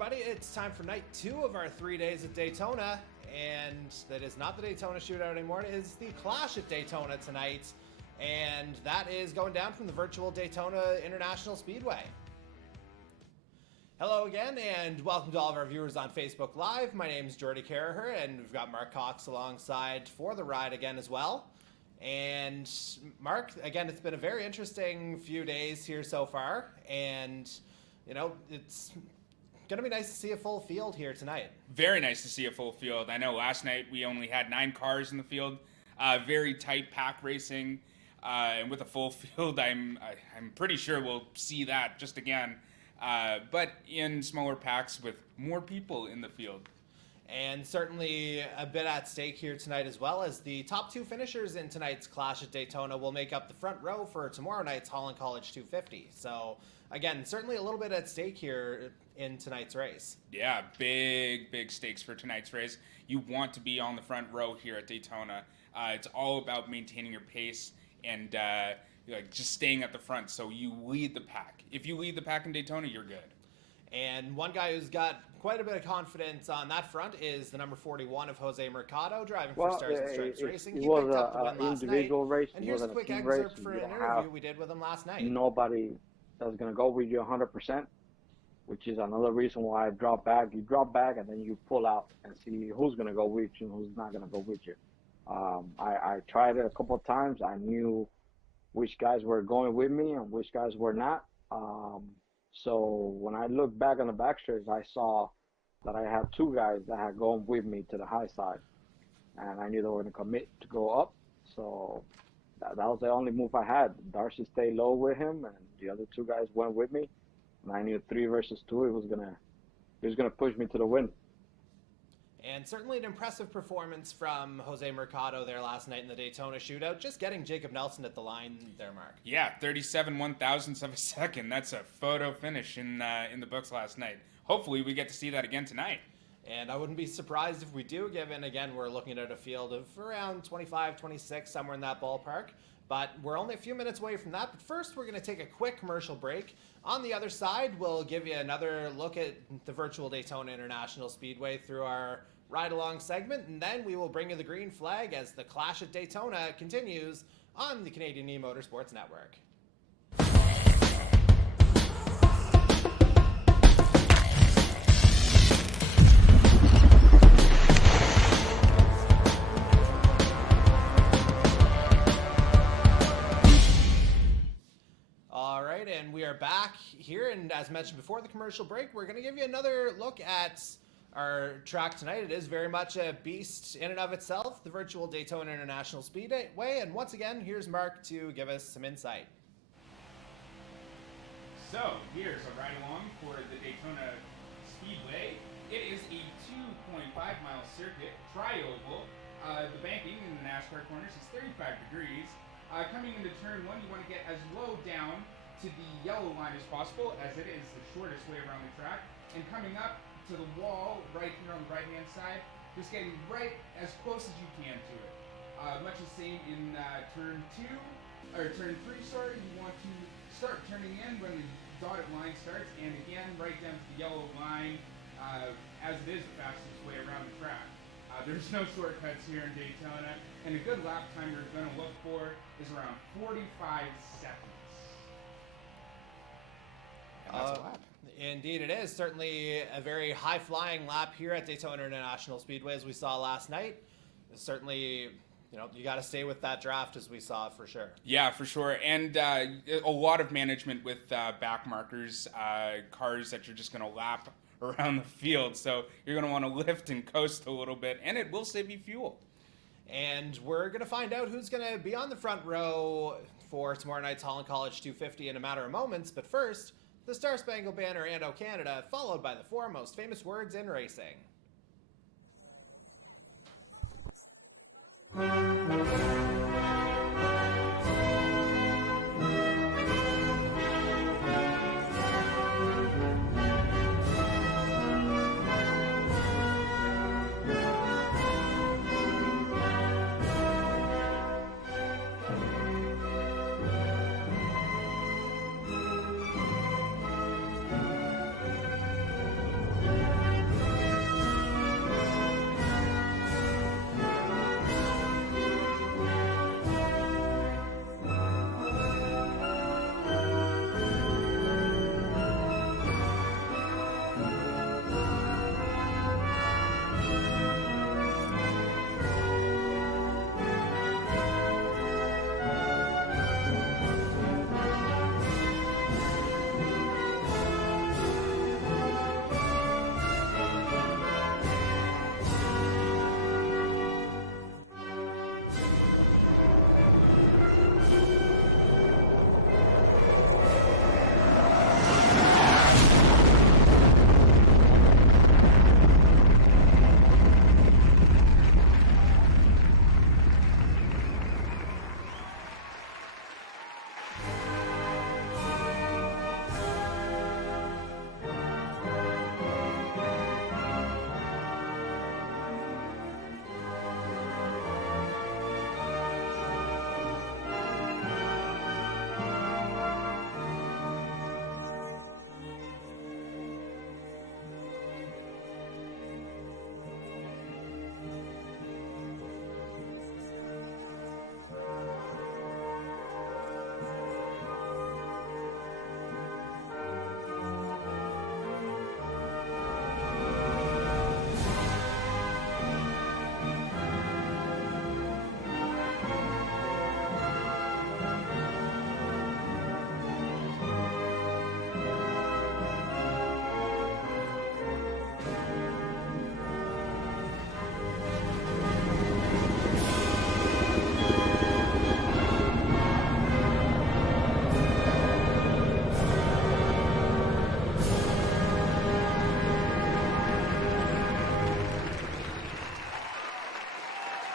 everybody. It's time for night 2 of our 3 days at Daytona, and that is not the Daytona shootout anymore. It is the Clash at Daytona tonight, and that is going down from the virtual Daytona International Speedway. Hello again, and welcome to all of our viewers on Facebook Live. My name is Jordy Carraher, and we've got Mark Cox alongside for the ride again as well. And Mark, again, it's been a very interesting few days here so far, and you know, it's going to be nice to see a full field here tonight. Very nice to see a full field. I know last night we only had 9 cars in the field. Very tight pack racing. And with a full field, I'm pretty sure we'll see that just again. But in smaller packs with more people in the field. And certainly a bit at stake here tonight, as well as the top 2 finishers in tonight's Clash at Daytona will make up the front row for tomorrow night's Holland College 250. So again, certainly a little bit at stake here in tonight's race. Yeah, big stakes for tonight's race. You want to be on the front row here at Daytona. It's all about maintaining your pace and just staying at the front so you lead the pack. If you lead the pack in Daytona, you're good. And one guy who's got quite a bit of confidence on that front is the number 41 of Jose Mercado, driving for Stars and Stripes Racing. He picked up the win last night. Race. And here's a quick excerpt for an interview we did with him last night. Nobody that's going to go with you 100%, which is another reason why I drop back. You drop back and then you pull out and see who's going to go with you and who's not going to go with you. I tried it a couple of times. I knew which guys were going with me and which guys were not. So when I looked back on the backstretch, I saw that I had 2 guys that had gone with me to the high side, and I knew they were going to commit to go up. So that was the only move I had. Darcy stayed low with him, and the other 2 guys went with me. And I knew 3 versus 2, it was gonna push me to the win. And certainly an impressive performance from Jose Mercado there last night in the Daytona shootout, just getting Jacob Nelson at the line there, Mark. Yeah, 37 1,000ths of a second. That's a photo finish in the books last night. Hopefully we get to see that again tonight. And I wouldn't be surprised if we do, given, again, we're looking at a field of around 25, 26, somewhere in that ballpark. But we're only a few minutes away from that. But first, we're going to take a quick commercial break. On the other side, we'll give you another look at the virtual Daytona International Speedway through our ride-along segment. And then we will bring you the green flag as the Clash at Daytona continues on the Canadian E-Motorsports Network. And we are back here, and as mentioned before the commercial break, we're going to give you another look at our track tonight. It is very much a beast in and of itself, the virtual Daytona International Speedway, and once again, here's Mark to give us some insight. So, here's a ride-along for the Daytona Speedway. It is a 2.5-mile circuit, tri-oval. The banking in the NASCAR corners is 35 degrees. Coming into turn 1, you want to get as low down to the yellow line as possible, as it is the shortest way around the track. And coming up to the wall right here on the right-hand side, just getting right as close as you can to it. Much the same in turn 3, sorry. You want to start turning in when the dotted line starts, and again, right down to the yellow line, as it is the fastest way around the track. There's no shortcuts here in Daytona, and a good lap time you're going to look for is around 45 seconds. That's a lap. Indeed it is. Certainly a very high-flying lap here at Daytona International Speedway, as we saw last night. Certainly, you got to stay with that draft, as we saw, for sure. Yeah, for sure. And a lot of management with back markers, cars that you're just going to lap around the field. So you're going to want to lift and coast a little bit, and it will save you fuel. And we're going to find out who's going to be on the front row for tomorrow night's Holland College 250 in a matter of moments. But first, the Star Spangled Banner and O Canada, followed by the 4 most famous words in racing.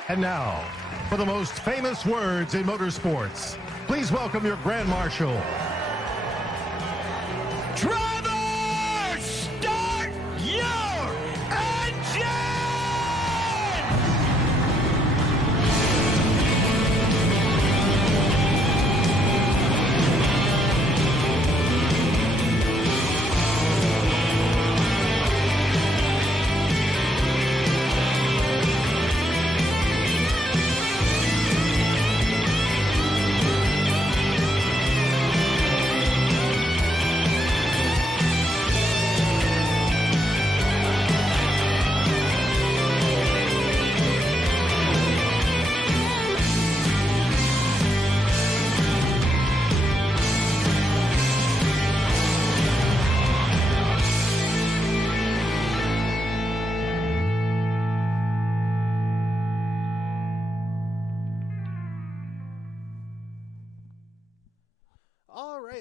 And now, for the most famous words in motorsports, please welcome your Grand Marshal. Driver, start your engine!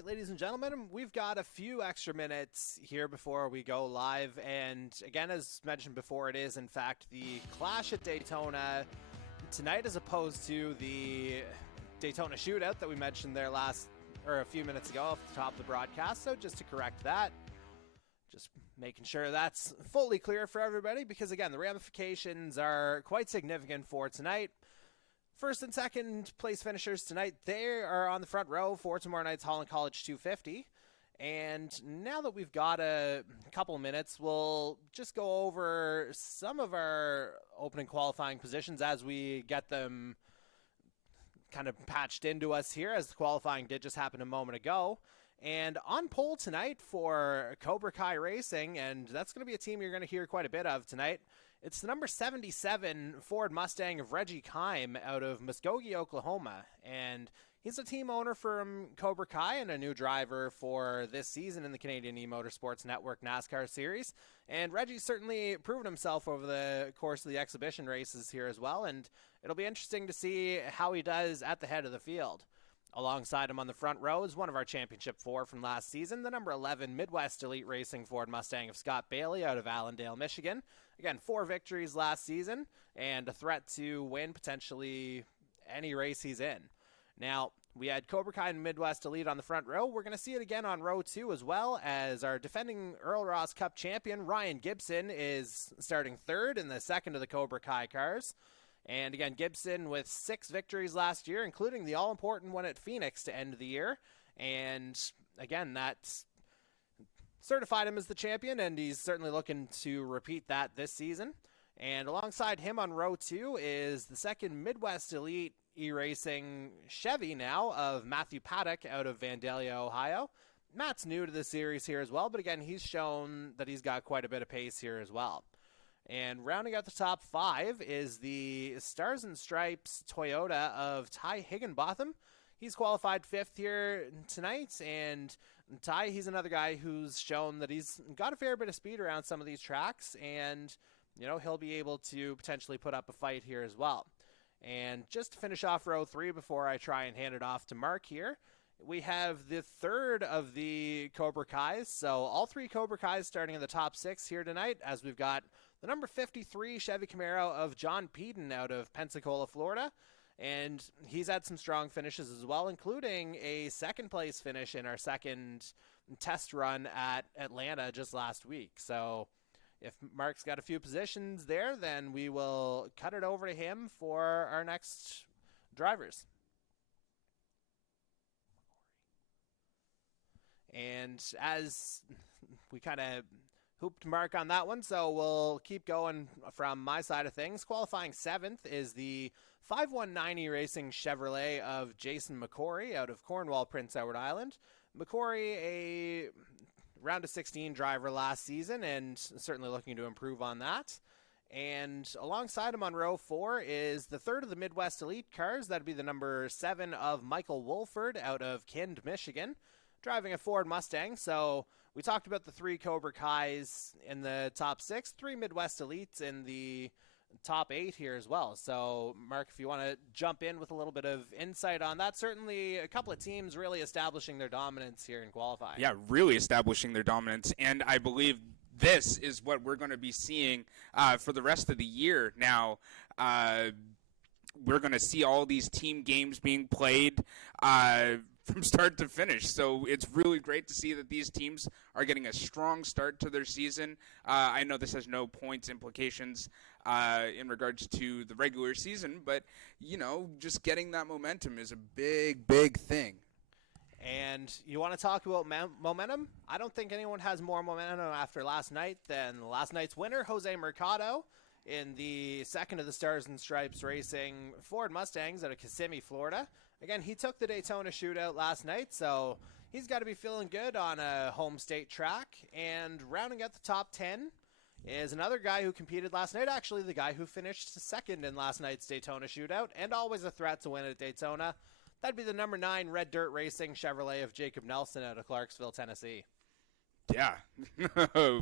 Ladies and gentlemen, we've got a few extra minutes here before we go live, and again, as mentioned before, it is in fact the Clash at Daytona tonight, as opposed to the Daytona shootout that we mentioned there a few minutes ago off the top of the broadcast. So just to correct that, just making sure that's fully clear for everybody, because again, the ramifications are quite significant for tonight. First and second place finishers tonight, they are on the front row for tomorrow night's Holland College 250. And now that we've got a couple minutes, we'll just go over some of our opening qualifying positions as we get them kind of patched into us here, as the qualifying did just happen a moment ago. And on pole tonight for Cobra Kai Racing, and that's going to be a team you're going to hear quite a bit of tonight, it's the number 77 Ford Mustang of Reggie Kime out of Muskogee, Oklahoma. And he's a team owner from Cobra Kai and a new driver for this season in the Canadian E-Motorsports Network NASCAR Series. And Reggie's certainly proven himself over the course of the exhibition races here as well. And it'll be interesting to see how he does at the head of the field. Alongside him on the front row is one of our Championship 4 from last season, the number 11 Midwest Elite Racing Ford Mustang of Scott Bailey out of Allendale, Michigan. Again, 4 victories last season and a threat to win potentially any race he's in. Now, we had Cobra Kai and Midwest Elite on the front row. We're going to see it again on row 2 as well, as our defending Earl Ross Cup champion, Ryan Gibson, is starting third in the second of the Cobra Kai cars. And again, Gibson with 6 victories last year, including the all-important one at Phoenix to end the year. And again, that's certified him as the champion, and he's certainly looking to repeat that this season. And alongside him on row 2 is the second Midwest Elite E-Racing Chevy now of Matthew Paddock out of Vandalia, Ohio. Matt's new to the series here as well, but again, he's shown that he's got quite a bit of pace here as well. And rounding out the top 5 is the Stars and Stripes Toyota of Ty Higginbotham. He's qualified 5th here tonight, and Ty, he's another guy who's shown that he's got a fair bit of speed around some of these tracks, and you know, he'll be able to potentially put up a fight here as well. And just to finish off row 3 before I try and hand it off to Mark here, we have the third of the Cobra Kais. So all 3 Cobra Kais starting in the top 6 here tonight, as we've got the number 53 Chevy Camaro of John Peden out of Pensacola, Florida. And he's had some strong finishes as well, including a second place finish in our second test run at Atlanta just last week. So if Mark's got a few positions there, then we will cut it over to him for our next drivers. And as we kind of hooped Mark on that one, so we'll keep going from my side of things. Qualifying 7th is the 5190 Racing Chevrolet of Jason McCory out of Cornwall, Prince Edward Island. McCory, a round of 16 driver last season, and certainly looking to improve on that. And alongside him on row 4 is the third of the Midwest Elite cars. That'd be the number 7 of Michael Wolford out of Kind, Michigan, driving a Ford Mustang. So we talked about the 3 Cobra Kais in the top 6, 3 Midwest Elites in the top 8 here as well. So Mark, if you want to jump in with a little bit of insight on that, certainly a couple of teams really establishing their dominance here in qualifying. Yeah, really establishing their dominance, and I believe this is what we're going to be seeing for the rest of the year. Now, we're going to see all these team games being played from start to finish. So it's really great to see that these teams are getting a strong start to their season. I know this has no points implications in regards to the regular season, but, just getting that momentum is a big, big thing. And you want to talk about momentum? I don't think anyone has more momentum after last night than last night's winner, Jose Mercado, in the second of the Stars and Stripes Racing Ford Mustangs out of Kissimmee, Florida. Again, he took the Daytona shootout last night, so he's got to be feeling good on a home state track. And rounding out the top 10 is another guy who competed last night, actually the guy who finished second in last night's Daytona shootout, and always a threat to win at Daytona. That'd be the number 9 Red Dirt Racing Chevrolet of Jacob Nelson out of Clarksville, Tennessee. Yeah,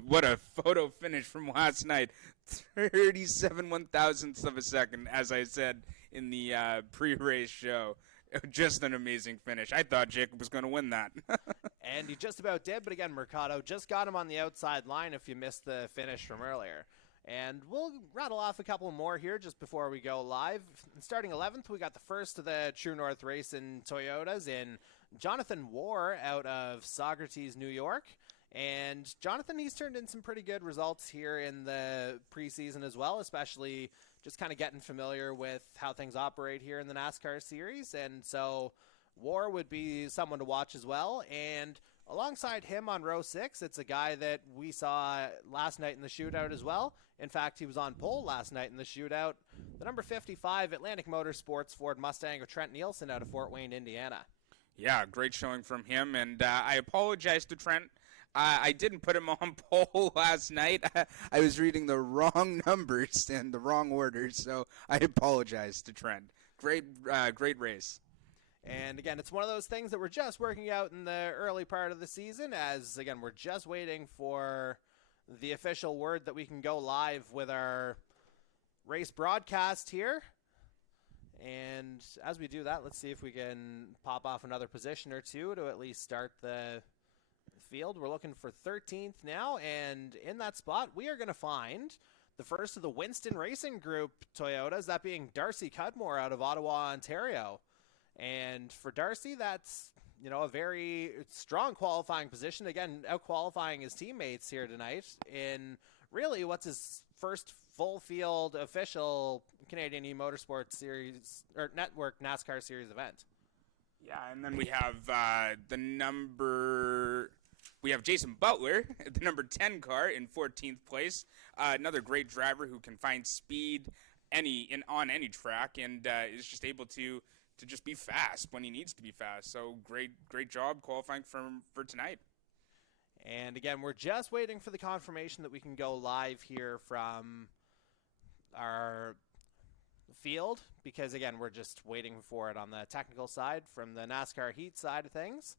what a photo finish from last night. 37 1,000ths of a second, as I said in the pre-race show. Just an amazing finish. I thought Jacob was going to win that. And he just about did, but again, Mercado just got him on the outside line if you missed the finish from earlier. And we'll rattle off a couple more here just before we go live. Starting 11th, we got the first of the True North Racing Toyotas in Jonathan War out of Saugerties, New York. And Jonathan, he's turned in some pretty good results here in the preseason as well, especially just kind of getting familiar with how things operate here in the NASCAR series. And so War would be someone to watch as well. And alongside him on row 6, it's a guy that we saw last night in the shootout as well. In fact, he was on pole last night in the shootout. The number 55 Atlantic Motorsports Ford Mustang of Trent Nielsen out of Fort Wayne, Indiana. Yeah, great showing from him. And I apologize to Trent. I didn't put him on pole last night. I was reading the wrong numbers and the wrong orders, so I apologize to Trent. Great race. And again, it's one of those things that we're just working out in the early part of the season, as again, we're just waiting for the official word that we can go live with our race broadcast here. And as we do that, let's see if we can pop off another position or two to at least start the field. We're looking for 13th now, and in that spot, we are going to find the first of the Winston Racing Group Toyotas, that being Darcy Cudmore out of Ottawa, Ontario. And for Darcy, that's, a very strong qualifying position. Again, out-qualifying his teammates here tonight in really what's his first full field official Canadian E-Motorsports series or network NASCAR series event. Yeah, and then we have we have Jason Butler, the number 10 car in 14th place. Another great driver who can find speed on any track and is just able to just be fast when he needs to be fast. So great job qualifying for tonight. And again, we're just waiting for the confirmation that we can go live here from our field, because again, we're just waiting for it on the technical side from the NASCAR Heat side of things.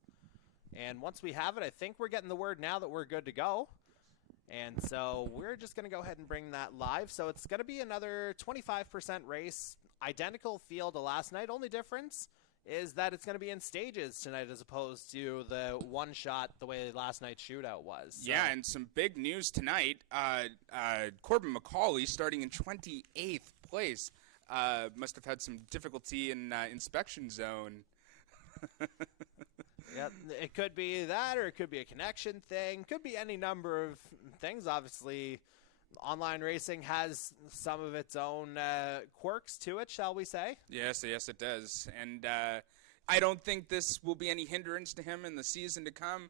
And once we have it, I think we're getting the word now that we're good to go. And so we're just going to go ahead and bring that live. So it's going to be another 25% race, identical field to last night. Only difference is that it's going to be in stages tonight as opposed to the one shot the way last night's shootout was. So. Yeah, and some big news tonight. Corbin McCauley starting in 28th place. Must have had some difficulty in inspection zone. Yeah, it could be that, or it could be a connection thing. Could be any number of things. Obviously, online racing has some of its own quirks to it, shall we say? Yes, it does. And I don't think this will be any hindrance to him in the season to come.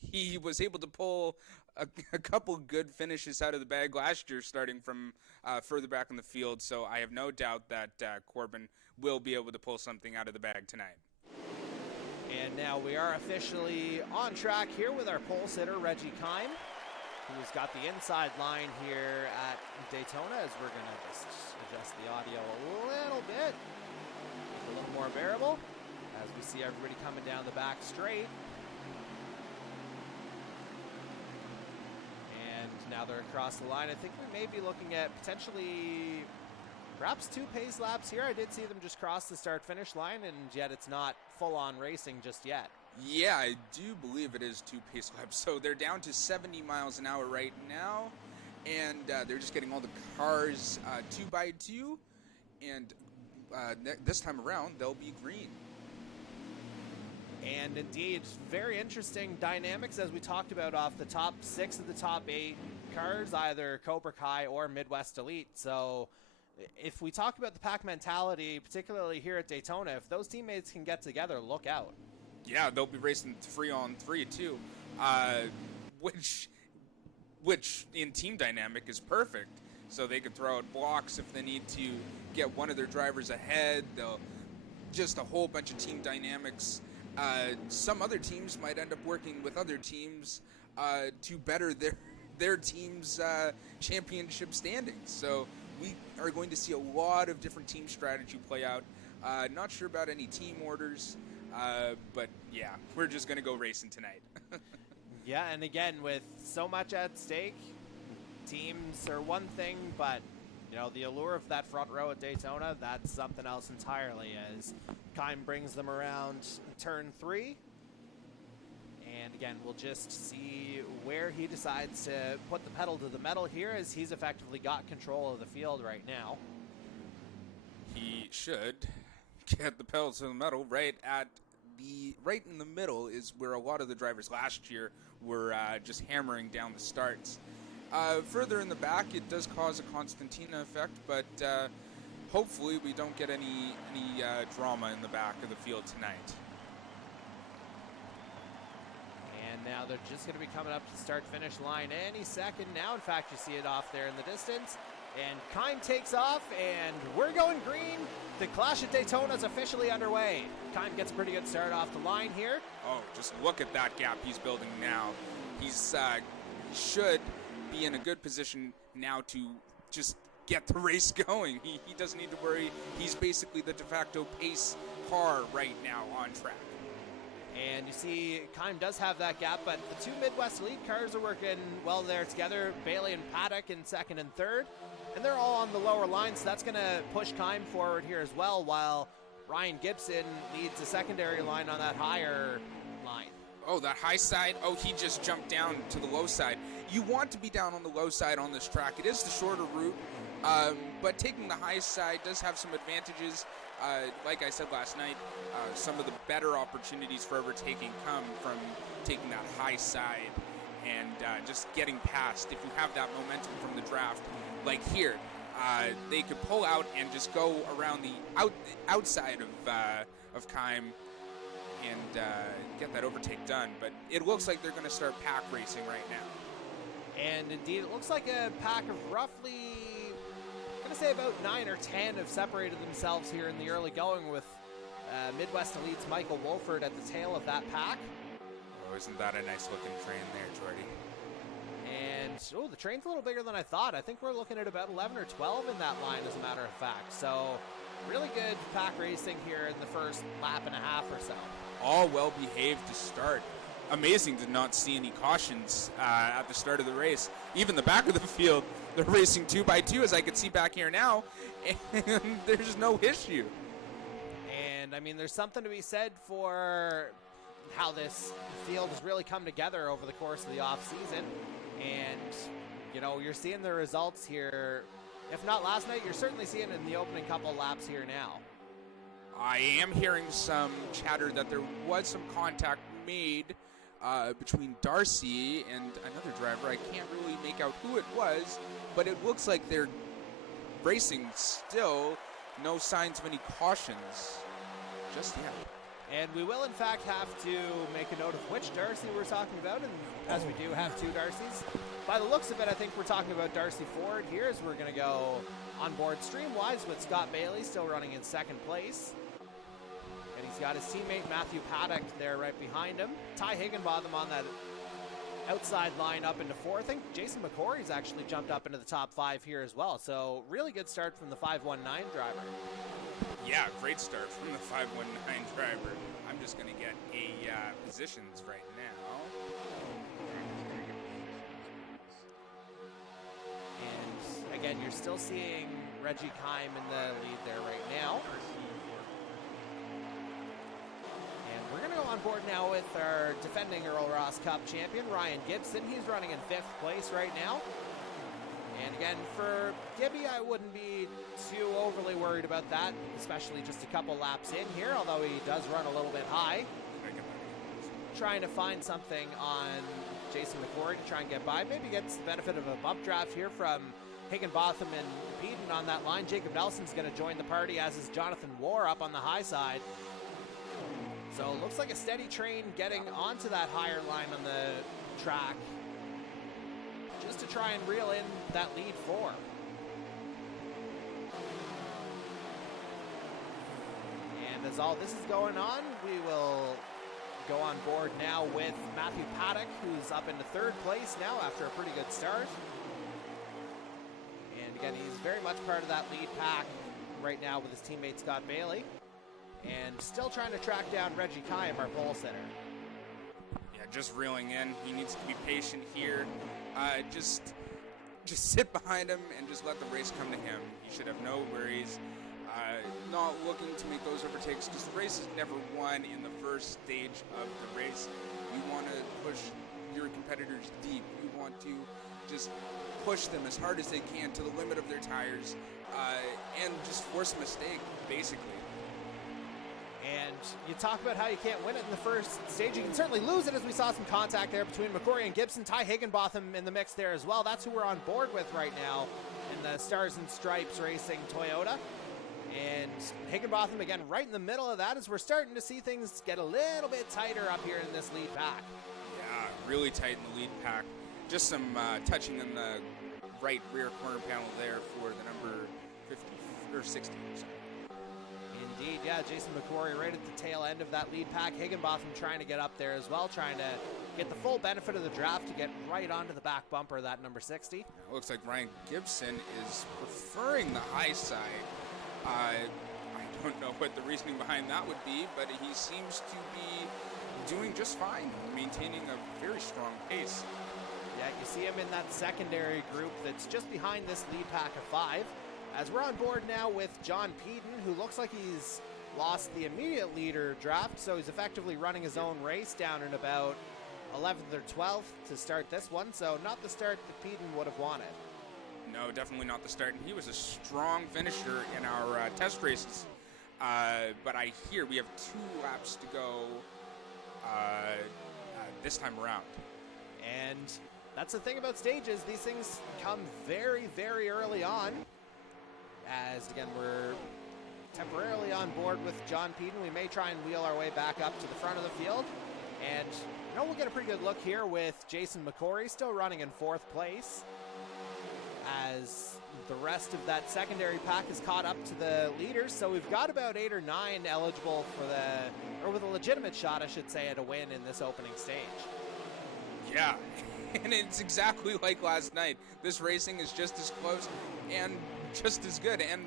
He was able to pull a couple good finishes out of the bag last year, starting from further back in the field. So I have no doubt that Corbin will be able to pull something out of the bag tonight. And now we are officially on track here with our pole sitter, Reggie Kime, who's got the inside line here at Daytona, as we're going to just adjust the audio a little bit, make it a little more bearable, as we see everybody coming down the back straight. And now they're across the line. I think we may be looking at potentially perhaps 2 pace laps here. I did see them just cross the start-finish line, and yet it's not full-on racing just yet. Yeah, I do believe it is 2 pace laps. So they're down to 70 miles an hour right now, and they're just getting all the cars 2 by 2. and this time around they'll be green. And indeed, very interesting dynamics as we talked about off the top 6 of the top 8 cars, either Cobra Kai or Midwest Elite. So if we talk about the pack mentality, particularly here at Daytona, if those teammates can get together, look out. Yeah, they'll be racing 3-on-3 too, which in team dynamic is perfect. So they could throw out blocks if they need to get one of their drivers ahead. They'll just a whole bunch of team dynamics. Some other teams might end up working with other teams to better their team's championship standings. So we are going to see a lot of different team strategy play out. Not sure about any team orders, but yeah, we're just going to go racing tonight. Yeah, and again, with so much at stake, teams are one thing, but you know, the allure of that front row at Daytona, that's something else entirely, as Kime brings them around turn 3. And again, we'll just see where he decides to put the pedal to the metal here, as he's effectively got control of the field right now. He should get the pedal to the metal right in the middle is where a lot of the drivers last year were just hammering down the starts. Further in the back, it does cause a Constantina effect, but hopefully we don't get any drama in the back of the field tonight. And now they're just going to be coming up to the start-finish line any second now. In fact, you see it off there in the distance. And Kime takes off, and we're going green. The Clash at Daytona is officially underway. Kime gets a pretty good start off the line here. Oh, just look at that gap he's building now. He's should be in a good position now to just get the race going. He doesn't need to worry. He's basically the de facto pace car right now on track. And you see Kime does have that gap, but the 2 Midwest Elite cars are working well there together. Bailey and Paddock in 2nd and 3rd. And they're all on the lower line, so that's going to push Kime forward here as well, while Ryan Gibson leads the secondary line on that higher line. Oh, that high side. Oh, he just jumped down to the low side. You want to be down on the low side on this track. It is the shorter route, but taking the high side does have some advantages. Like I said last night, some of the better opportunities for overtaking come from taking that high side and just getting past. If you have that momentum from the draft, like here, they could pull out and just go around the outside of Kime and get that overtake done. But it looks like they're going to start pack racing right now. And indeed, it looks like a pack of roughly, I'm going to say about 9 or 10 have separated themselves here in the early going, with Midwest Elite's Michael Wolford at the tail of that pack. Oh, isn't that a nice looking train there, Jordy? And, oh, the train's a little bigger than I thought. I think we're looking at about 11 or 12 in that line, as a matter of fact. So, really good pack racing here in the first lap and a half or so. All well behaved to start. Amazing to not see any cautions at the start of the race. Even the back of the field, they're racing 2 by 2, as I can see back here now, and there's no issue. And, I mean, there's something to be said for how this field has really come together over the course of the off-season. And, you know, you're seeing the results here. If not last night, you're certainly seeing it in the opening couple laps here now. I am hearing some chatter that there was some contact made between Darcy and another driver. I can't really make out who it was, but it looks like they're racing still. No signs of any cautions just yet. And we will, in fact, have to make a note of which Darcy we're talking about, and as we do have 2 Darcys. By the looks of it, I think we're talking about Darcy Ford here, as we're going to go on board stream-wise with Scott Bailey still running in 2nd place. And he's got his teammate Matthew Paddock there right behind him. Ty Higginbotham on that outside line up into 4th. I think Jason McCory's actually jumped up into the top 5 here as well. So really good start from the 519 driver. Yeah, great start from the 519 driver. I'm just going to get positions right now. And again, you're still seeing Reggie Kime in the lead there right now. And we're going to go on board now with our defending Earl Ross Cup champion, Ryan Gibson. He's running in 5th place right now. And again, for Gibby, I wouldn't be too overly worried about that, especially just a couple laps in here, although he does run a little bit high. Trying to find something on Jason McCrory to try and get by. Maybe gets the benefit of a bump draft here from Higginbotham and Peden on that line. Jacob Nelson's going to join the party, as is Jonathan War up on the high side. So it looks like a steady train getting onto that higher line on the track, just to try and reel in that lead four. And as all this is going on, we will go on board now with Matthew Paddock, who's up into third place now after a pretty good start. And again, he's very much part of that lead pack right now with his teammate Scott Bailey. And still trying to track down Reggie Kayam, our pole sitter. Yeah, just reeling in. He needs to be patient here. Just sit behind him and just let the race come to him. He should have no worries. Not looking to make those overtakes, because the race is never won in the first stage of the race. You want to push your competitors deep. You want to just push them as hard as they can to the limit of their tires, and just force a mistake, basically. And you talk about how you can't win it in the first stage. You can certainly lose it, as we saw some contact there between McCrory and Gibson. Ty Higginbotham in the mix there as well. That's who we're on board with right now in the Stars and Stripes Racing Toyota. And Higginbotham, again, right in the middle of that, as we're starting to see things get a little bit tighter up here in this lead pack. Yeah, really tight in the lead pack. Just some touching in the right rear corner panel there for the number 50 or 60. Sorry. Indeed, yeah, Jason McCrory right at the tail end of that lead pack. Higginbotham trying to get up there as well, trying to get the full benefit of the draft to get right onto the back bumper of that number 60. It looks like Ryan Gibson is preferring the high side. I don't know what the reasoning behind that would be, but he seems to be doing just fine, maintaining a very strong pace. Yeah, you see him in that secondary group that's just behind this lead pack of 5. As we're on board now with John Peden, who looks like he's lost the immediate leader draft, so he's effectively running his own race down in about 11th or 12th to start this one, so not the start that Peden would have wanted. No, definitely not the start. And he was a strong finisher in our test races. But I hear we have 2 laps to go this time around. And that's the thing about stages. These things come very, very early on. As, again, we're temporarily on board with John Peden. We may try and wheel our way back up to the front of the field. And, we'll get a pretty good look here with Jason McCrory still running in 4th place, as the rest of that secondary pack is caught up to the leaders. So we've got about 8 or 9 eligible for with a legitimate shot, I should say, at a win in this opening stage. Yeah, and it's exactly like last night. This racing is just as close and just as good. And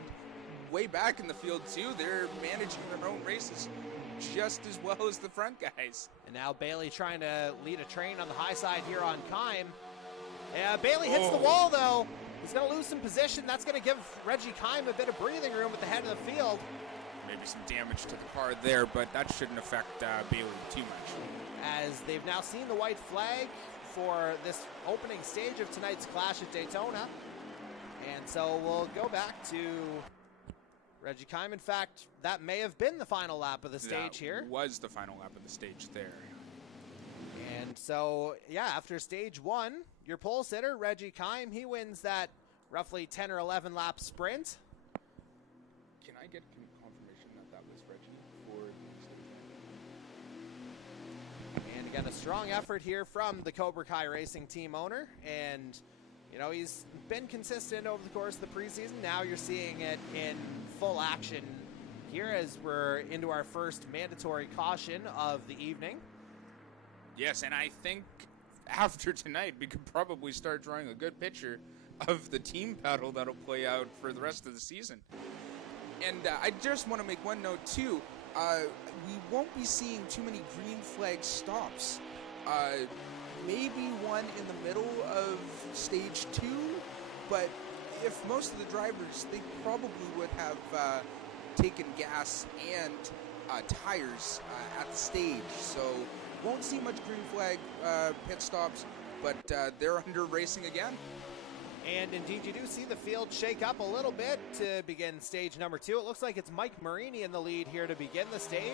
way back in the field, too, they're managing their own races just as well as the front guys. And now Bailey trying to lead a train on the high side here on Kayam. Yeah, Bailey hits the wall, though. He's going to lose some position. That's going to give Reggie Kayam a bit of breathing room at the head of the field. Maybe some damage to the car there, but that shouldn't affect Bailey too much. As they've now seen the white flag for this opening stage of tonight's clash at Daytona. And so we'll go back to Reggie Kayam. In fact, that may have been the final lap of the stage here. That was the final lap of the stage there. And so, yeah, after stage 1, your pole sitter, Reggie Kayam, he wins that roughly 10 or 11 lap sprint. Can I get confirmation that was Reggie for the stage? And again, a strong effort here from the Cobra Kai Racing team owner. And, he's been consistent over the course of the preseason. Now you're seeing it in full action here as we're into our first mandatory caution of the evening. Yes, and I think after tonight, we could probably start drawing a good picture of the team battle that'll play out for the rest of the season. And I just want to make one note, too. We won't be seeing too many green flag stops. Maybe one in the middle of stage 2, but if most of the drivers, they probably would have taken gas and tires at the stage. So won't see much green flag pit stops, but they're under racing again. And indeed, you do see the field shake up a little bit to begin stage number 2. It looks like it's Mike Marini in the lead here to begin the stage.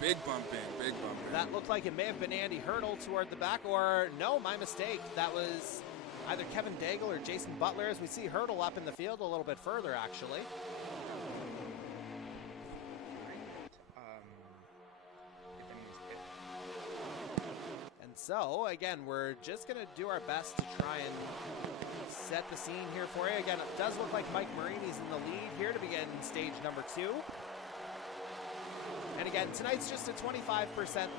Big bumping, big bumping. That looked like it may have been Andy Hurdle toward the back, or no, my mistake. That was either Kevin Daigle or Jason Butler, as we see Hurdle up in the field a little bit further, actually. And so, again, we're just going to do our best to try and set the scene here for you. Again, it does look like Mike Marini's in the lead here to begin stage number 2. And again, tonight's just a 25%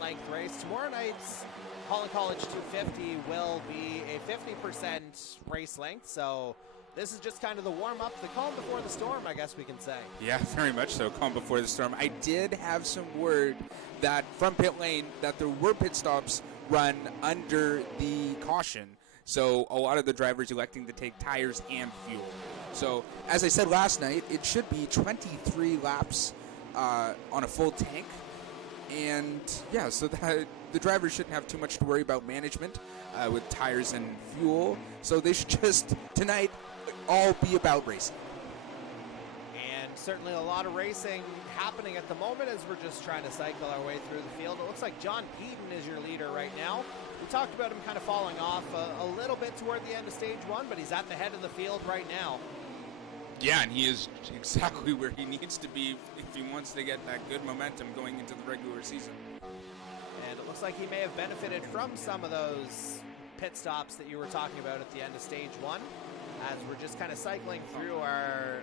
length race. Tomorrow night's Holland College 250 will be a 50% race length. So this is just kind of the warm-up, the calm before the storm, I guess we can say. Yeah, very much so, calm before the storm. I did have some word that from pit lane that there were pit stops run under the caution. So a lot of the drivers electing to take tires and fuel. So as I said last night, it should be 23 laps on a full tank. And yeah, so that the drivers shouldn't have too much to worry about management with tires and fuel. So they should just, tonight, all be about racing. And certainly a lot of racing happening at the moment as we're just trying to cycle our way through the field. It looks like John Peden is your leader right now. We talked about him kind of falling off a little bit toward the end of stage 1, but he's at the head of the field right now. Yeah, and he is exactly where he needs to be if he wants to get that good momentum going into the regular season. And it looks like he may have benefited from some of those pit stops that you were talking about at the end of stage 1, as we're just kind of cycling through our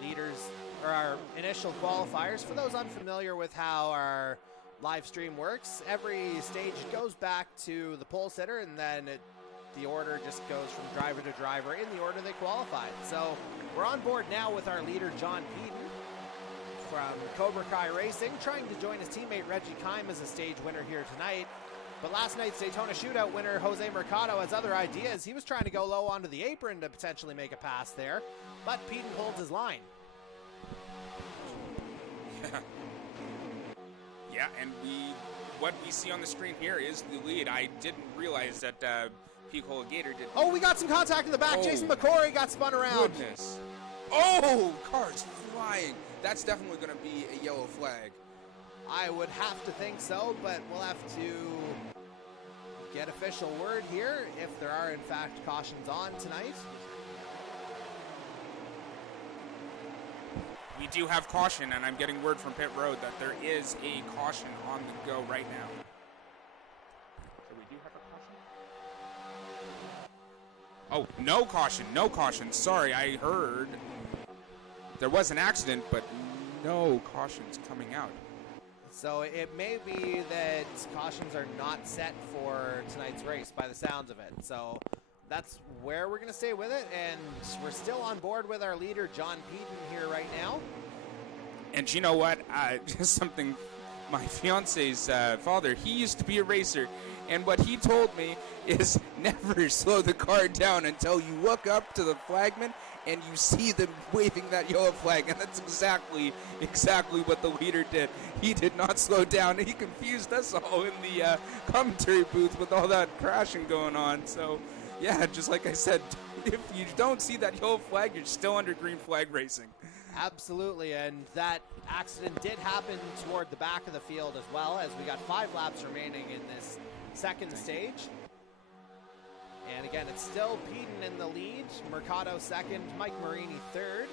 leaders, or our initial qualifiers. For those unfamiliar with how our live stream works, every stage goes back to the pole sitter, and then the order just goes from driver to driver in the order they qualified. So we're on board now with our leader, John Peden from Cobra Kai Racing, trying to join his teammate Reggie Kime as a stage winner here tonight. But last night's Daytona Shootout winner, Jose Mercado, has other ideas. He was trying to go low onto the apron to potentially make a pass there, but Peden holds his line. Yeah, and what we see on the screen here is the lead. I didn't realize that Pico Gator did. Oh, we got some contact in the back. Oh, Jason McCory got spun around. Goodness. Oh, cars flying. That's definitely going to be a yellow flag. I would have to think so, but we'll have to get official word here if there are, in fact, cautions on tonight. We do have caution, and I'm getting word from pit road that there is a caution on the go right now. So we do have a caution? Oh, no caution, no caution. Sorry, I heard there was an accident, but no cautions coming out. So it may be that cautions are not set for tonight's race by the sounds of it. So that's where we're going to stay with it, and we're still on board with our leader, John Peden, here right now. And you know what? Just something, my fiance's father, he used to be a racer, and what he told me is never slow the car down until you look up to the flagman and you see them waving that yellow flag, and that's exactly what the leader did. He did not slow down, and he confused us all in the commentary booth with all that crashing going on. So yeah, just like I said, if you don't see that yellow flag, you're still under green flag racing. Absolutely, and that accident did happen toward the back of the field as well, as we got 5 laps remaining in this second stage. And again, it's still Peden in the lead, Mercado second, Mike Marini third,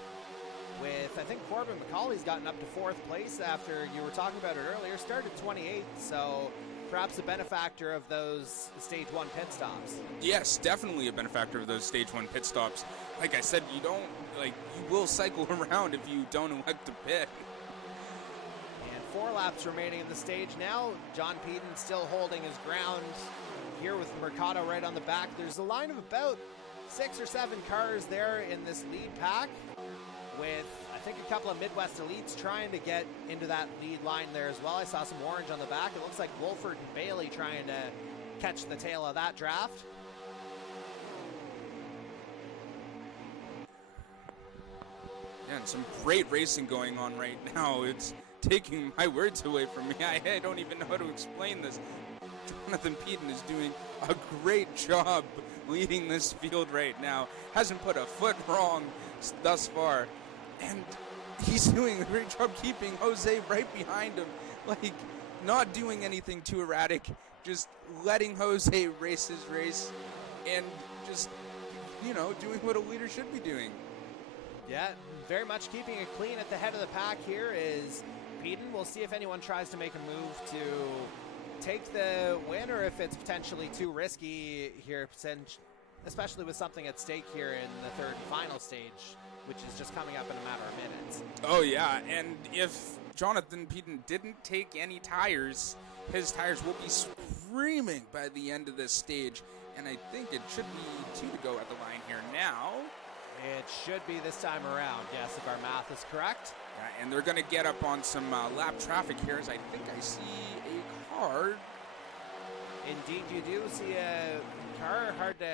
with, I think, Corbin McCauley's gotten up to 4th place after you were talking about it earlier, started 28th, so perhaps a benefactor of those stage 1 pit stops. Yes, definitely a benefactor of those stage 1 pit stops. Like I said, you will cycle around if you don't elect to pit. And 4 laps remaining in the stage now. John Peden still holding his ground here with Mercado right on the back. There's a line of about 6 or 7 cars there in this lead pack, with I think a couple of Midwest elites trying to get into that lead line there as well. I saw some orange on the back. It looks like Wolford and Bailey trying to catch the tail of that draft. Yeah, and some great racing going on right now. It's taking my words away from me. I don't even know how to explain this. Jonathan Peden is doing a great job leading this field right now. Hasn't put a foot wrong thus far. And he's doing a great job keeping Jose right behind him. Like, not doing anything too erratic. Just letting Jose race his race. And just, you know, doing what a leader should be doing. Yeah, very much keeping it clean at the head of the pack here is Peden. We'll see if anyone tries to make a move to take the win or if it's potentially too risky here, especially with something at stake here in the third and final stage, which is just coming up in a matter of minutes. Oh, yeah, and if Jonathan Peden didn't take any tires, his tires will be screaming by the end of this stage, and I think it should be 2 to go at the line here now. It should be this time around, yes, if our math is correct. Yeah, and they're going to get up on some lap traffic here, as I think I see a car. Indeed, you do see a car. Hard to...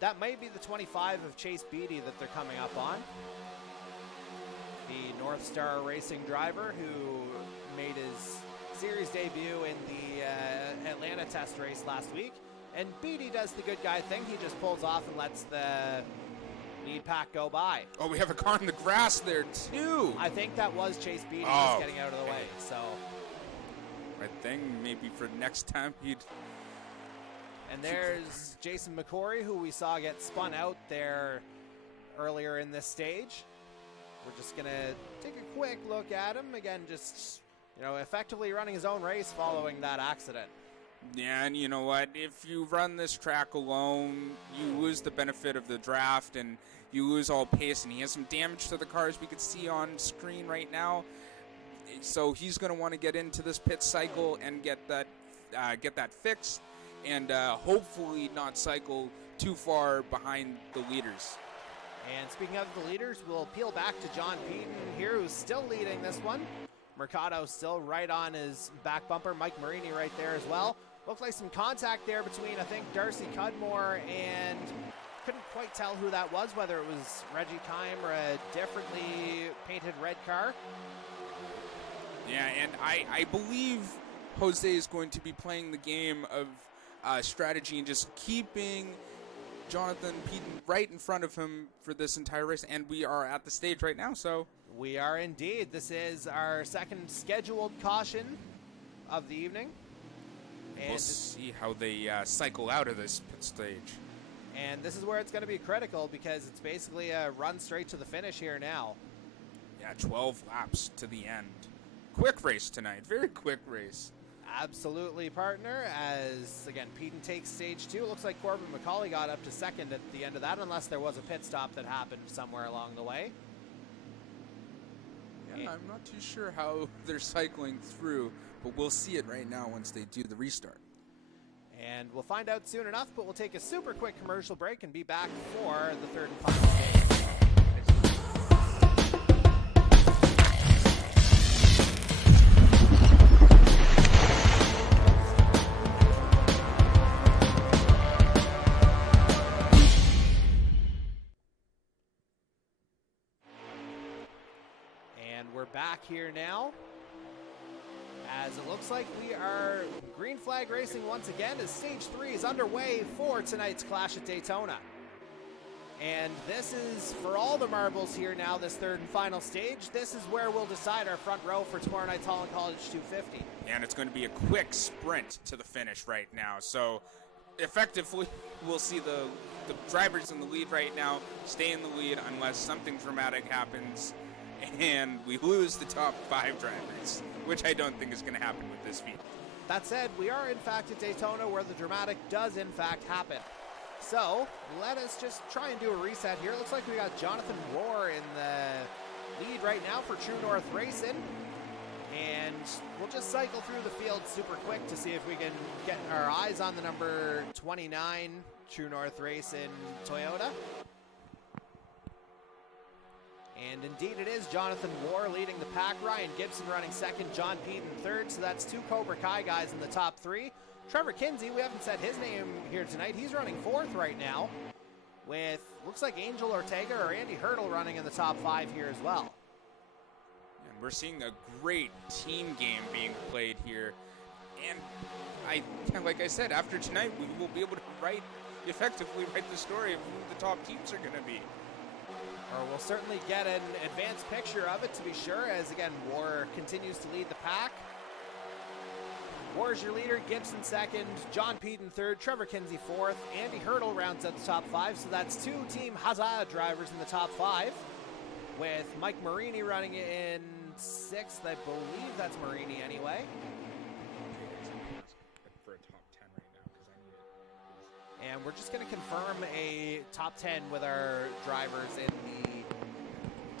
That might be the 25 of Chase Beatty that they're coming up on. The North Star Racing driver who made his series debut in the Atlanta test race last week. And Beatty does the good guy thing. He just pulls off and lets the lead pack go by. Oh, we have a car in the grass there, too. I think that was Chase Beatty just getting out of the way. So, I think maybe for next time he'd... And there's Jason McCory, who we saw get spun out there earlier in this stage. We're just going to take a quick look at him. Again, just, you know, effectively running his own race following that accident. Yeah, and you know what? If you run this track alone, you lose the benefit of the draft and you lose all pace. And he has some damage to the car, as we can see on screen right now. So he's going to want to get into this pit cycle and get that fixed, and hopefully not cycle too far behind the leaders. And speaking of the leaders, we'll peel back to John Peden here, who's still leading this one. Mercado still right on his back bumper. Mike Marini right there as well. Looks like some contact there between, I think, Darcy Cudmore and couldn't quite tell who that was, whether it was Reggie Kime or a differently painted red car. Yeah, and I believe Jose is going to be playing the game of strategy and just keeping Jonathan Peden right in front of him for this entire race. And we are at the stage right now, so... We are indeed. This is our second scheduled caution of the evening. And we'll see how they cycle out of this pit stage. And this is where it's going to be critical because it's basically a run straight to the finish here now. Yeah, 12 laps to the end. Quick race tonight. Very quick race. Absolutely, partner. As, again, Peden takes stage 2. Looks like Corbin McCauley got up to second at the end of that, unless there was a pit stop that happened somewhere along the way. Yeah, I'm not too sure how they're cycling through, but we'll see it right now once they do the restart. And we'll find out soon enough, but we'll take a super quick commercial break and be back for the third and final stage. We're back here now, as it looks like we are green flag racing once again as stage 3 is underway for tonight's Clash at Daytona. And this is for all the marbles here now, this third and final stage. This is where we'll decide our front row for tomorrow night's Holland College 250. And it's going to be a quick sprint to the finish right now. So effectively, we'll see the drivers in the lead right now stay in the lead unless something dramatic happens and we lose the top 5 drivers, which I don't think is going to happen with this field. That said, we are in fact at Daytona where the dramatic does in fact happen. So let us just try and do a reset here. It looks like we got Jonathan Rohr in the lead right now for True North Racing. And we'll just cycle through the field super quick to see if we can get our eyes on the number 29 True North Racing Toyota. And indeed it is Jonathan Rohr leading the pack. Ryan Gibson running second, John Peden third. So that's 2 Cobra Kai guys in the top 3. Trevor Kinsey, we haven't said his name here tonight. He's running 4th right now with, looks like Angel Ortega or Andy Hurdle running in the top 5 here as well. And we're seeing a great team game being played here. And like I said, after tonight, we will be able to write effectively write the story of who the top teams are going to be. Or we'll certainly get an advanced picture of it, to be sure, as again, War continues to lead the pack. War's your leader, Gibson second, John Peden third, Trevor Kinsey fourth, Andy Hurdle rounds out the top five, so that's two Team Hazard drivers in the top five, with Mike Marini running in sixth. I believe that's Marini anyway. For a top 10 right now, because I need it. And we're just going to confirm a top 10 with our drivers in the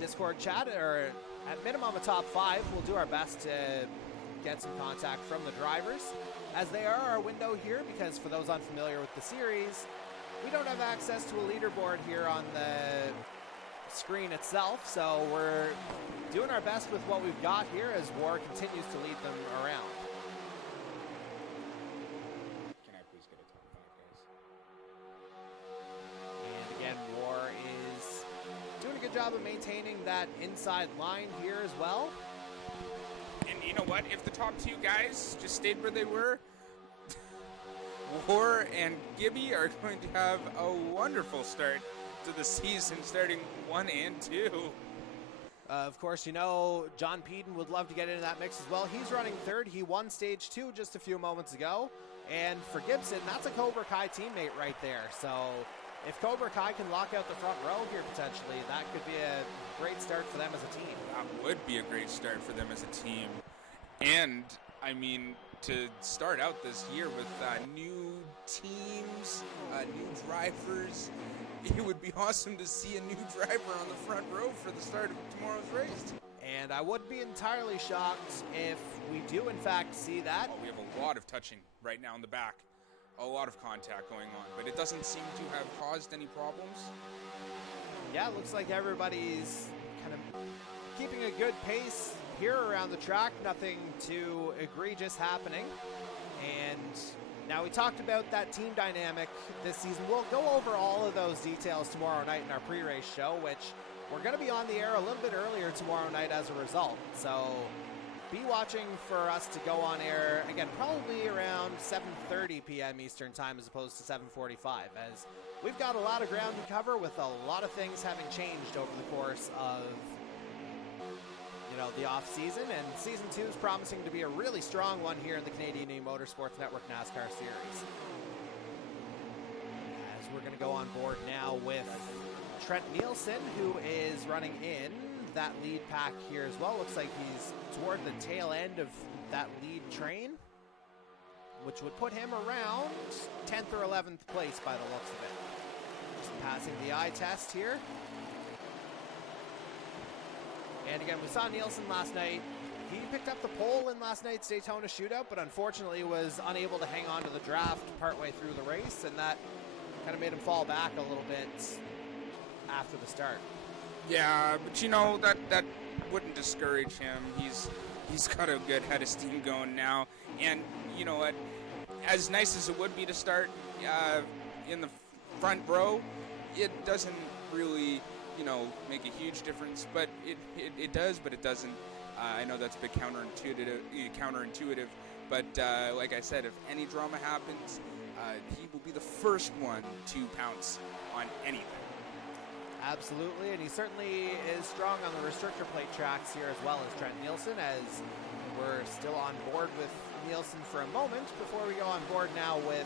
Discord chat, or at minimum a top 5. We'll do our best to get some contact from the drivers, as they are our window here, because for those unfamiliar with the series, we don't have access to a leaderboard here on the screen itself, so we're doing our best with what we've got here as War continues to lead them around. Can I please get a top 5, guys? And again, War is doing a good job of maintaining that inside line here as well. And you know what? If the top 2 guys just stayed where they were, War and Gibby are going to have a wonderful start to the season, starting 1 and 2. Of course, you know, John Peden would love to get into that mix as well. He's running third. He won stage 2 just a few moments ago. And for Gibson, that's a Cobra Kai teammate right there. So if Cobra Kai can lock out the front row here potentially, that could be a great start for them as a team. That would be a great start for them as a team. And, I mean, to start out this year with new teams, new drivers, it would be awesome to see a new driver on the front row for the start of tomorrow's race. And I wouldn't be entirely shocked if we do, in fact, see that. Oh, we have a lot of touching right now in the back. A lot of contact going on, but it doesn't seem to have caused any problems. Yeah, it looks like everybody's kind of keeping a good pace here around the track. Nothing too egregious happening. And now we talked about that team dynamic this season. We'll go over all of those details tomorrow night in our pre-race show, which we're going to be on the air a little bit earlier tomorrow night as a result. So be watching for us to go on air, again, probably around 7:30 p.m. Eastern time as opposed to 7:45, as we've got a lot of ground to cover with a lot of things having changed over the course of, you know, the off season, and season 2 is promising to be a really strong one here in the Canadian E-Motorsports Network NASCAR series. As we're going to go on board now with Trent Nielsen, who is running in that lead pack here as well. Looks like he's toward the tail end of that lead train, which would put him around 10th or 11th place by the looks of it. Just passing the eye test here. And again, we saw Nielsen last night. He picked up the pole in last night's Daytona shootout, but unfortunately was unable to hang on to the draft partway through the race, and that kind of made him fall back a little bit after the start. Yeah, but you know, that wouldn't discourage him. He's got a good head of steam going now, and you know what? As nice as it would be to start in the front row, it doesn't really, you know, make a huge difference. But it does, but it doesn't. I know that's a bit counterintuitive, but like I said, if any drama happens, he will be the first one to pounce on anything. Absolutely, and he certainly is strong on the restrictor plate tracks here as well as Trent Nielsen, as we're still on board with Nielsen for a moment before we go on board now with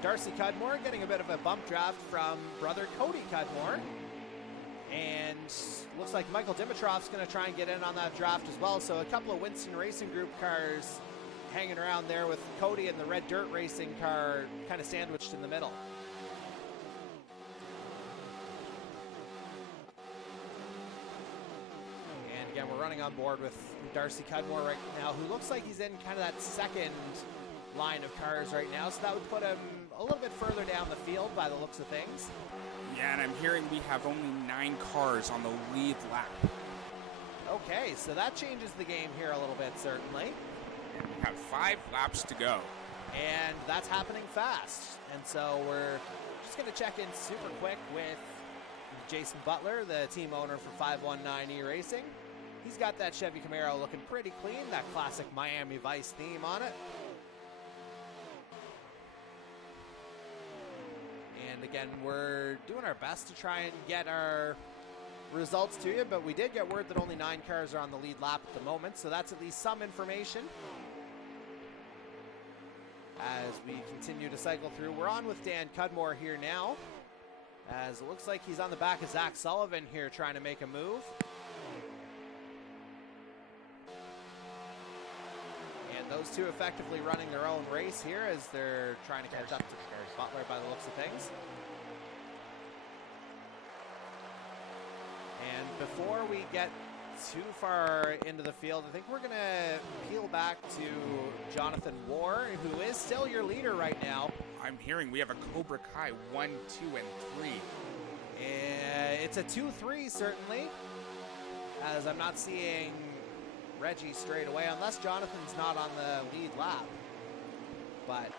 Darcy Cudmore, getting a bit of a bump draft from brother Cody Cudmore. And looks like Michael Dimitrov's going to try and get in on that draft as well, so a couple of Winston Racing Group cars hanging around there with Cody and the Red Dirt Racing car kind of sandwiched in the middle. Again, we're running on board with Darcy Cudmore right now, who looks like he's in kind of that second line of cars right now, so that would put him a little bit further down the field by the looks of things. Yeah, and I'm hearing we have only 9 cars on the lead lap. Okay, so that changes the game here a little bit, certainly. And we have 5 laps to go. And that's happening fast. And so we're just going to check in super quick with Jason Butler, the team owner for 519E Racing. He's got that Chevy Camaro looking pretty clean, that classic Miami Vice theme on it. And And again, we're doing our best to try and get our results to you, but we did get word that only 9 cars are on the lead lap at the moment, so that's at least some information. As we continue to cycle through, we're on with Dan Cudmore here now, as it looks like he's on the back of Zach Sullivan here trying to make a move. And those two effectively running their own race here as they're trying to catch up to Butler by the looks of things. And before we get too far into the field, I think we're going to peel back to Jonathan War, who is still your leader right now. I'm hearing we have a Cobra Kai 1, 2, and 3. It's a 2-3 certainly, as I'm not seeing Reggie straight away, unless Jonathan's not on the lead lap. But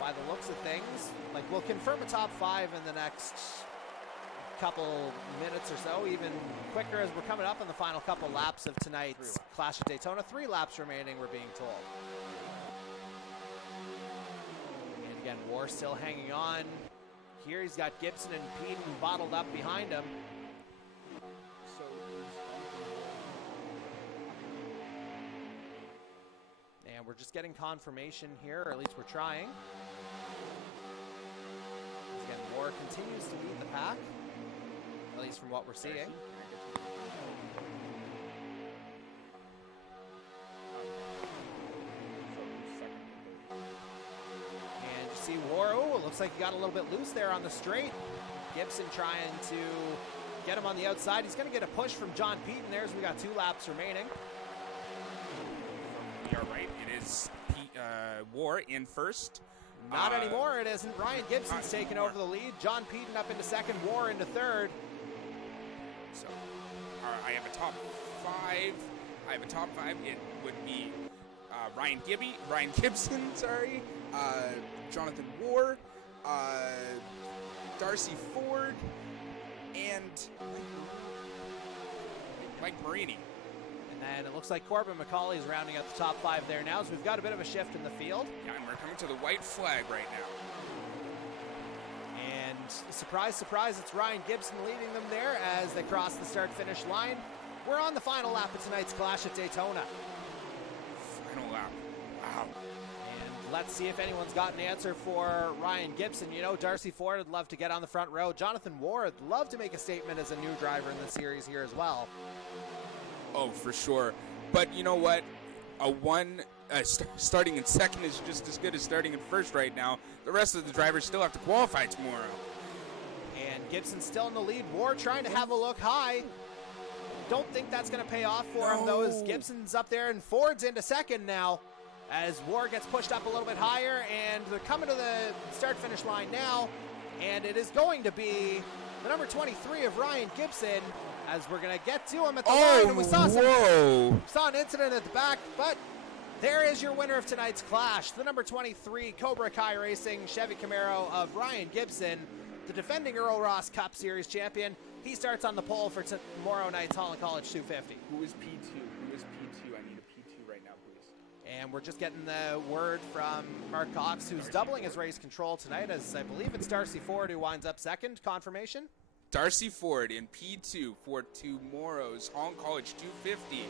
by the looks of things, like, we'll confirm a top 5 in the next couple minutes or so, even quicker, as we're coming up on the final couple laps of tonight's Clash at Daytona. 3 laps remaining, we're being told. And again, War still hanging on. Here he's got Gibson and Peden bottled up behind him. And we're just getting confirmation here, or at least we're trying. Again, War continues to lead the pack, at least from what we're seeing. And you see War, oh, it looks like he got a little bit loose there on the straight. Gibson trying to get him on the outside. He's going to get a push from John Peden there, as we got 2 laps remaining. We are right. It is War in first. Not anymore, it isn't. Ryan Gibson's taken over the lead. John Peden up into second, War into third. So, I have a top 5. It would be Ryan Gibson, sorry, Jonathan War, Darcy Ford, and Mike Marini. And it looks like Corbin McCauley is rounding out the top 5 there now, so we've got a bit of a shift in the field. Yeah, and we're coming to the white flag right now. And surprise, surprise, it's Ryan Gibson leading them there as they cross the start-finish line. We're on the final lap of tonight's Clash at Daytona. Final lap. Wow. And let's see if anyone's got an answer for Ryan Gibson. You know, Darcy Ford would love to get on the front row. Jonathan Ward would love to make a statement as a new driver in the series here as well. Oh, for sure. But you know what? Starting in second is just as good as starting in first right now. The rest of the drivers still have to qualify tomorrow. And Gibson's still in the lead. Ward trying to have a look high. Don't think that's going to pay off for him, though, as Gibson's up there and Ford's into second now, as Ward gets pushed up a little bit higher, and they're coming to the start-finish line now, and it is going to be the number 23 of Ryan Gibson, as we're going to get to him at the line, and we saw an incident at the back, but there is your winner of tonight's Clash, the number 23 Cobra Kai Racing Chevy Camaro of Ryan Gibson, the defending Earl Ross Cup Series champion. He starts on the pole for tomorrow night's Holland College 250. Who is P2? I need a P2 right now, please. And we're just getting the word from Mark Cox, who's doubling his race control tonight, as I believe it's Darcy Ford who winds up second. Confirmation? Darcy Ford in P2 for tomorrow's Holland College 250.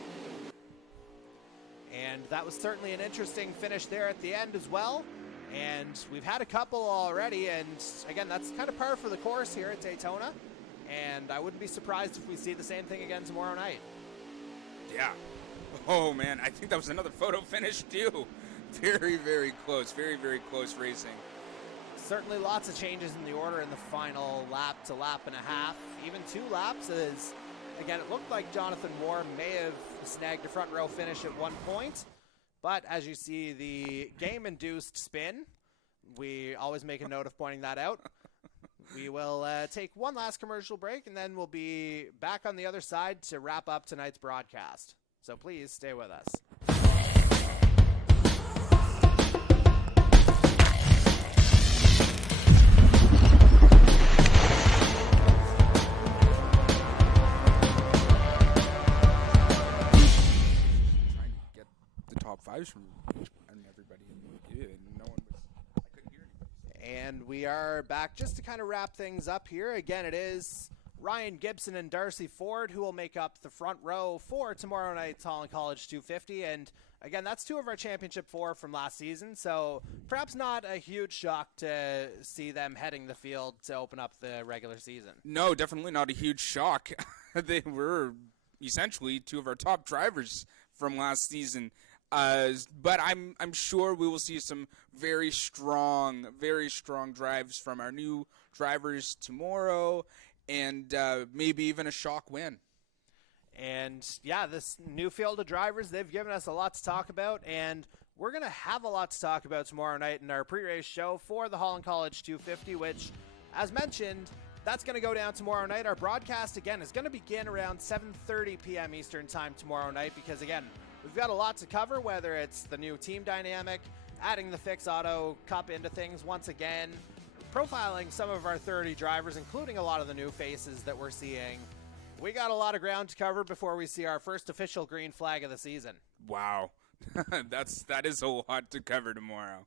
And that was certainly an interesting finish there at the end as well. And we've had a couple already, and again, that's kind of par for the course here at Daytona. And I wouldn't be surprised if we see the same thing again tomorrow night. Yeah. Oh, man, I think that was another photo finish, too. Very, very close. Very, very close racing. Certainly lots of changes in the order in the final lap to lap and a half. Even 2 laps, as, again, it looked like Jonathan Moore may have snagged a front row finish at one point. But as you see, the game-induced spin, we always make a note of pointing that out. We will take one last commercial break, and then we'll be back on the other side to wrap up tonight's broadcast. So please stay with us. Trying to get the top 5s from everybody. No one was. I couldn't hear anybody. And we are back just to kind of wrap things up here. Again, it is Ryan Gibson and Darcy Ford who will make up the front row for tomorrow night's Holland College 250. And again, that's two of our championship four from last season, so perhaps not a huge shock to see them heading the field to open up the regular season. No, definitely not a huge shock. They were essentially two of our top drivers from last season. But I'm sure we will see some very strong drives from our new drivers tomorrow, and maybe even a shock win. And yeah, this new field of drivers, they've given us a lot to talk about, and we're going to have a lot to talk about tomorrow night in our pre-race show for the Holland College 250, which, as mentioned, that's going to go down tomorrow night. Our broadcast, again, is going to begin around 7:30 p.m. Eastern Time tomorrow night because, again, we've got a lot to cover, whether it's the new team dynamic, adding the Fix Auto Cup into things once again, profiling some of our 30 drivers, including a lot of the new faces that we're seeing. We got a lot of ground to cover before we see our first official green flag of the season. Wow. that is a lot to cover tomorrow.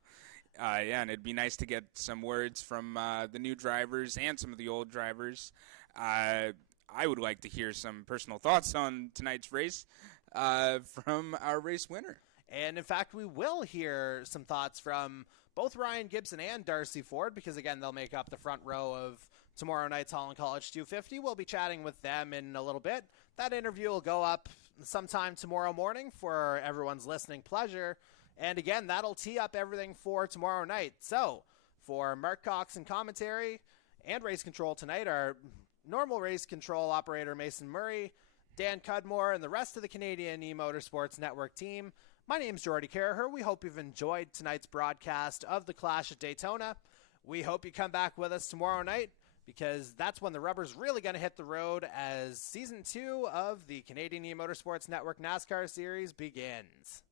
Yeah, and it'd be nice to get some words from the new drivers and some of the old drivers. I would like to hear some personal thoughts on tonight's race from our race winner. And in fact, we will hear some thoughts from both Ryan Gibson and Darcy Ford because, again, they'll make up the front row of tomorrow night's Holland College 250. We'll be chatting with them in a little bit. That interview will go up sometime tomorrow morning for everyone's listening pleasure. And again, that'll tee up everything for tomorrow night. So for Mark Cox and commentary and race control tonight, our normal race control operator Mason Murray, Dan Cudmore, and the rest of the Canadian E-Motorsports Network team, my name's Jordy Caraher. We hope you've enjoyed tonight's broadcast of the Clash at Daytona. We hope you come back with us tomorrow night because that's when the rubber's really going to hit the road as Season 2 of the Canadian E-Motorsports Network NASCAR Series begins.